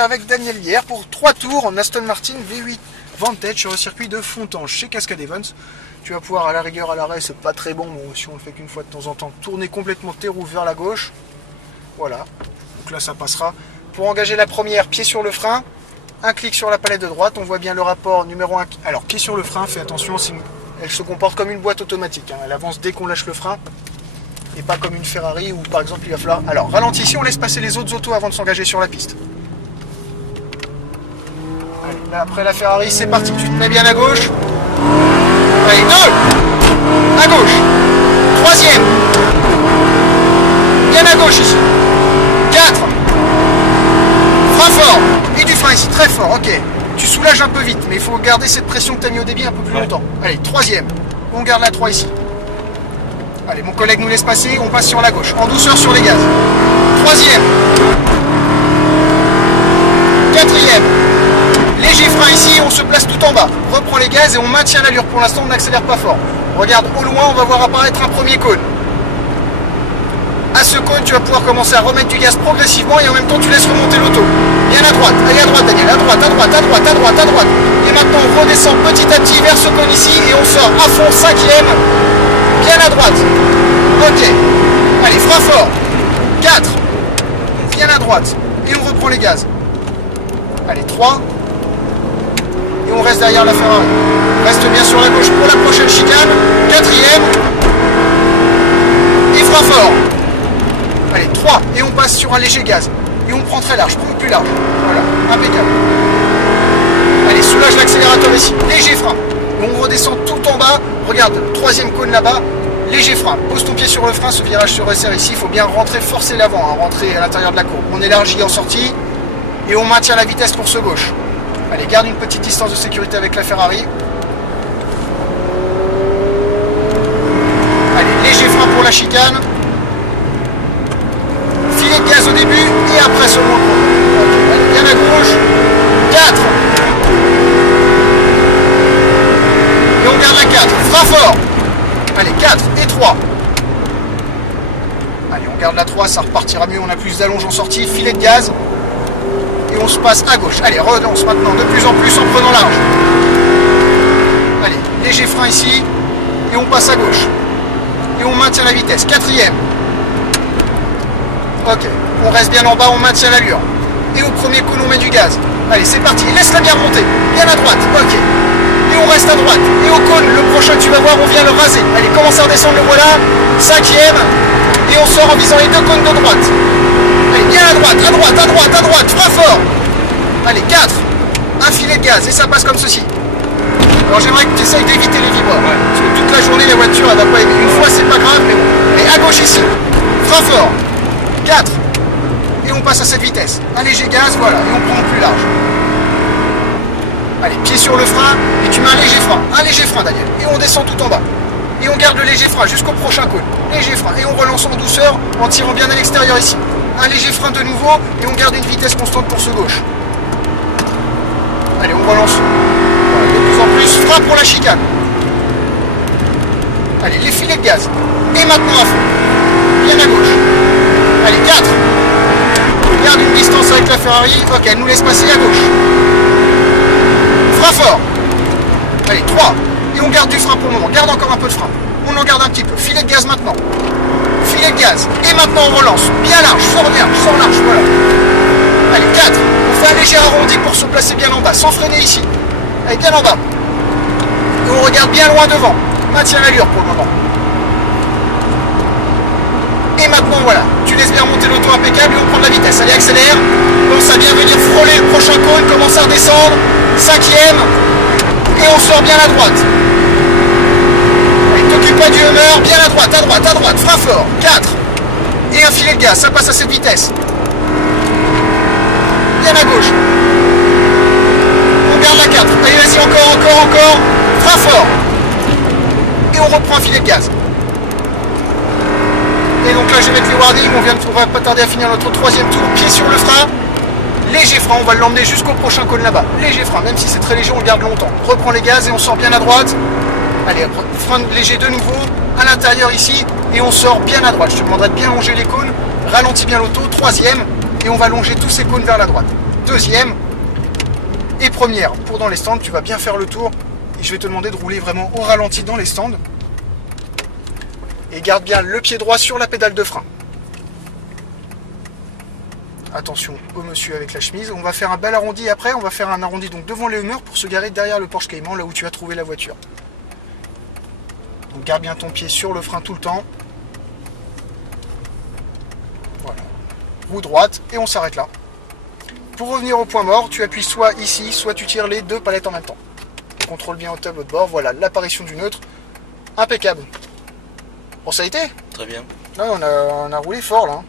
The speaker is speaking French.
Avec Daniel hier pour 3 tours en Aston Martin V8 Vantage sur le circuit de Fontanges chez Cascade Evans. Tu vas pouvoir à la rigueur à l'arrêt, c'est pas très bon, si on le fait qu'une fois de temps en temps, tourner complètement tes roues vers la gauche. Voilà, donc là ça passera. Pour engager la première, pied sur le frein, un clic sur la palette de droite, on voit bien le rapport numéro 1. Alors pied sur le frein, fais attention, elle se comporte comme une boîte automatique, elle avance dès qu'on lâche le frein. Et pas comme une Ferrari où par exemple il va falloir... Alors ralentis ici, on laisse passer les autres autos avant de s'engager sur la piste. Allez, là, après la Ferrari, c'est parti. Tu te mets bien à gauche. Allez, 2. À gauche. 3e. Bien à gauche ici. 4. Frein fort. Et du frein ici, très fort. Ok. Tu soulages un peu vite, mais il faut garder cette pression que tu as mis au débit un peu plus longtemps. Allez, 3e. On garde la 3 ici. Allez, mon collègue nous laisse passer. On passe sur la gauche. En douceur sur les gaz. 3e. 4e. Léger frein ici, on se place tout en bas. Reprend les gaz et on maintient l'allure. Pour l'instant, on n'accélère pas fort. Regarde, au loin, on va voir apparaître un premier cône. À ce cône, tu vas pouvoir commencer à remettre du gaz progressivement et en même temps, tu laisses remonter l'auto. Bien à droite. Allez, à droite, Daniel. À droite, à droite, à droite, à droite, à droite. Et maintenant, on redescend petit à petit vers ce cône ici et on sort à fond, 5e. Bien à droite. Ok. Allez, frein fort. 4. Bien à droite. Et on reprend les gaz. Allez, 3. Et on reste derrière la Ferrari. Reste bien sur la gauche pour la prochaine chicane. 4e. Et frein fort. Allez, 3. Et on passe sur un léger gaz. Et on prend très large, prends plus large. Voilà, impeccable. Allez, soulage l'accélérateur ici. Léger frein. Et on redescend tout en bas. Regarde, 3e cône là-bas. Léger frein. Pose ton pied sur le frein. Ce virage se resserre ici. Il faut bien rentrer, forcer l'avant. Hein, rentrer à l'intérieur de la courbe. On élargit en sortie. Et on maintient la vitesse course gauche. Allez, garde une petite distance de sécurité avec la Ferrari. Allez, léger frein pour la chicane. Filet de gaz au début et après seulement le coup. Allez, bien à gauche. 4. Et on garde la 4. Frein fort. Allez, 4 et 3. Allez, on garde la 3, ça repartira mieux. On a plus d'allonge en sortie. Filet de gaz. Et on se passe à gauche. Allez, relance maintenant de plus en plus en prenant large. Allez, léger frein ici. Et on passe à gauche. Et on maintient la vitesse. 4e. Ok. On reste bien en bas, on maintient l'allure. Et au premier coup, on met du gaz. Allez, c'est parti. Laisse-la bien remonter. Bien à droite. Ok. Et on reste à droite. Et au cône, le prochain, tu vas voir, on vient le raser. Allez, commence à redescendre, le voilà. 5e. Et on sort en visant les deux cônes de droite. Allez, bien à droite, à droite, à droite, à droite, frein fort. Allez, 4. Un filet de gaz et ça passe comme ceci. Alors j'aimerais que tu essayes d'éviter les vibreurs. Ouais. Parce que toute la journée, la voiture, elle va pas aimer. Une fois, c'est pas grave, mais bon. Allez, à gauche ici. Frein fort. 4. Et on passe à cette vitesse. Un léger gaz, voilà. Et on prend plus large. Allez, pied sur le frein. Et tu mets un léger frein. Un léger frein, Daniel. Et on descend tout en bas. Et on garde le léger frein jusqu'au prochain cône. Léger frein. Et on relance en douceur en tirant bien à l'extérieur ici. Un léger frein de nouveau et on garde une vitesse constante pour ce gauche. Allez, on relance. Voilà, de plus en plus, frein pour la chicane. Allez, les filets de gaz. Et maintenant à fond. Bien à gauche. Allez, 4. On garde une distance avec la Ferrari. Ok, elle nous laisse passer à gauche. Frein fort. Allez, 3. Et on garde du frein pour le moment. Garde encore un peu de frein. On en garde un petit peu. Filet de gaz maintenant. Filet de gaz. Et maintenant on relance. Bien large. Sors large. Voilà. Allez, 4. On fait un léger arrondi pour se placer bien en bas. Sans freiner ici. Allez, bien en bas. Et on regarde bien loin devant. Maintiens l'allure pour le moment. Et maintenant, voilà. Tu laisses bien monter l'auto impeccable et on prend de la vitesse. Allez, accélère. Commence à bien venir frôler le prochain cône. Commence à redescendre. 5e. Et on sort bien à droite. T'occupe pas du Hummer, bien à droite, à droite, à droite, frein fort, 4. Et un filet de gaz, ça passe à cette vitesse. Bien à gauche. On garde la 4. Allez, vas-y, encore. Frein fort. Et on reprend un filet de gaz. Et donc là, je vais mettre les warnings, on va pas tarder à finir notre 3e tour, pied sur le frein. Léger frein, on va l'emmener jusqu'au prochain cône là-bas. Léger frein, même si c'est très léger, on le garde longtemps. Reprend les gaz et on sort bien à droite. Allez, frein léger de nouveau, à l'intérieur ici, et on sort bien à droite. Je te demanderai de bien longer les cônes, ralentis bien l'auto, 3e, et on va longer tous ces cônes vers la droite. deuxième et première. Pour dans les stands, tu vas bien faire le tour. Et je vais te demander de rouler vraiment au ralenti dans les stands. Et garde bien le pied droit sur la pédale de frein. Attention au monsieur avec la chemise. On va faire un bel arrondi après. On va faire un arrondi donc devant les Hummer pour se garer derrière le Porsche Cayman, là où tu as trouvé la voiture. Donc garde bien ton pied sur le frein tout le temps. Voilà. Roue droite et on s'arrête là. Pour revenir au point mort, tu appuies soit ici, soit tu tires les deux palettes en même temps. Contrôle bien au tableau de bord. Voilà l'apparition du neutre. Impeccable. Bon, ça a été? Très bien. Là, on a roulé fort là.